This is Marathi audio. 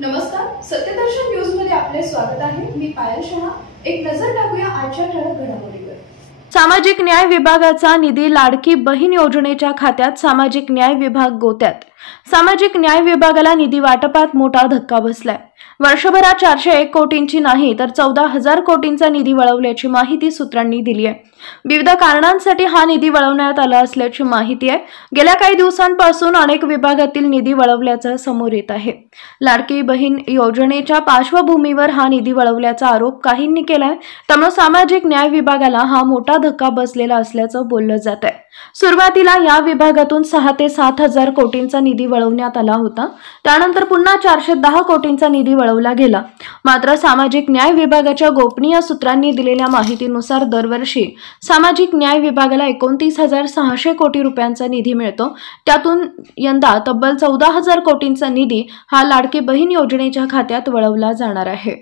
नमस्कार, सत्यदर्शन न्यूज मध्ये आपले स्वागत आहे। मी पायल शहा। एक नजर टाकूया आजच्या ठळक घडामोडीवर। सामाजिक न्याय विभागाचा निधी लाडकी बहीण योजनेच्या खात्यात सामाजिक न्याय विभाग गोत्यात। सामाजिक न्याय विभागाला निधी वाटपात मोठा धक्का बसलाय। वर्षभरात 401 कोटींची नाही तर 14,000 कोटींचा निधी वळवल्याची माहिती सूत्रांनी दिली आहे। विविध कारणांसाठी हा निधी वळवण्यात आला असल्याची माहिती आहे। गेल्या काही दिवसांपासून अनेक विभागातील निधी वळवल्याचं समोर येत आहे। लाडकी बहीण योजनेच्या पार्श्वभूमीवर हा निधी वळवल्याचा आरोप काहींनी केलाय, त्यामुळे सामाजिक न्याय विभागाला हा मोठा धक्का बसलेला असल्याचं बोललं जात आहे। सुरुवातीला या विभागातून 6 ते 7,000 कोटींचा निधी वळवण्यात आला होता, त्यानंतर पुन्हा 410 कोटींचा निधी वळवला गेला। मात्र सामाजिक न्याय विभागाच्या गोपनीय सूत्रांनी दिलेल्या माहितीनुसार दरवर्षी सामाजिक न्याय विभागाला 29,600 कोटी रुपयांचा निधी मिळतो। त्यातून यंदा तब्बल 14,000 कोटींचा निधी हा लाडकी बहीण योजनेच्या खात्यात वळवला जाणार आहे।